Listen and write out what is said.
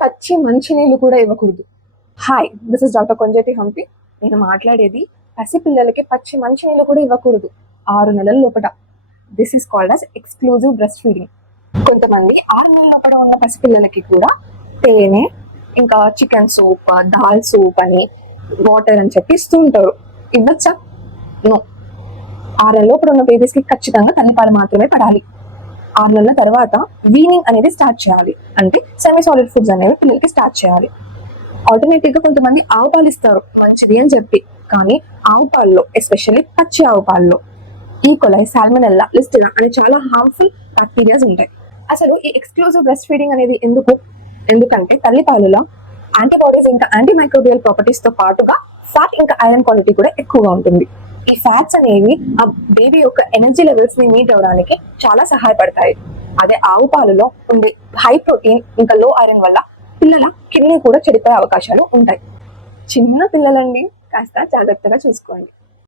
పచ్చి మంచినీళ్ళు కూడా ఇవ్వకూడదు. Hi, this is doctor Konjeti Hampi. నేను మాట్లాడేది పసిపిల్లలకి పచ్చి మంచినీళ్ళు కూడా ఇవ్వకూడదు 6 నెలల లోపల. This is called as exclusive breastfeeding. కొంతమంది 6 నెలల లోపల ఉన్న పసిపిల్లలకి కూడా తేనె, ఇంకా చికెన్ సూప్, దాల్ సూప్ అని, వాటర్ అని చెప్పి ఇస్తూ ఉంటారు. ఇవ్వచ్చా? నో. 6 నెలల లోపల ఉన్న బేబీస్ కి ఖచ్చితంగా తల్లిపాలు మాత్రమే పడాలి. 6 నెలల తర్వాత వీనింగ్ అనేది స్టార్ట్ చేయాలి. అంటే సెమీ సాలిడ్ ఫుడ్స్ అనేవి పిల్లలకి స్టార్ట్ చేయాలి. ఆల్టర్నేటివ్ గా కొంతమంది ఆవు పాలు ఇస్తారు మంచిది అని చెప్పి. కానీ ఆవు పాలలో, ఎస్పెషల్లీ పచ్చి ఆవు పాలలో ఈకోలై, సాల్మనెల్లా, లిస్టెరా అనే చాలా హార్మ్ఫుల్ బ్యాక్టీరియాస్ ఉంటాయి. అసలు ఈ ఎక్స్క్లూజివ్ బ్రెస్ట్ ఫీడింగ్ అనేది ఎందుకంటే తల్లిపాలలో యాంటీబాడీస్ ఇంకా యాంటీ మైక్రోబియల్ ప్రాపర్టీస్ తో పాటుగా ఫ్యాట్ ఇంకా ఐరన్ క్వాలిటీ కూడా ఎక్కువగా ఉంటుంది. ఈ ఫ్యాట్స్ అనేవి ఆ బేబీ యొక్క ఎనర్జీ లెవెల్స్ ని మీట్ అవడానికి చాలా సహాయపడతాయి. అదే ఆవు పాలలో ఉండే హై ప్రోటీన్ ఇంకా లో ఐరన్ వల్ల పిల్లల కిడ్నీ కూడా చెడిపోయే అవకాశాలు ఉంటాయి. చిన్న పిల్లలండి, కాస్త జాగ్రత్తగా చూసుకోండి.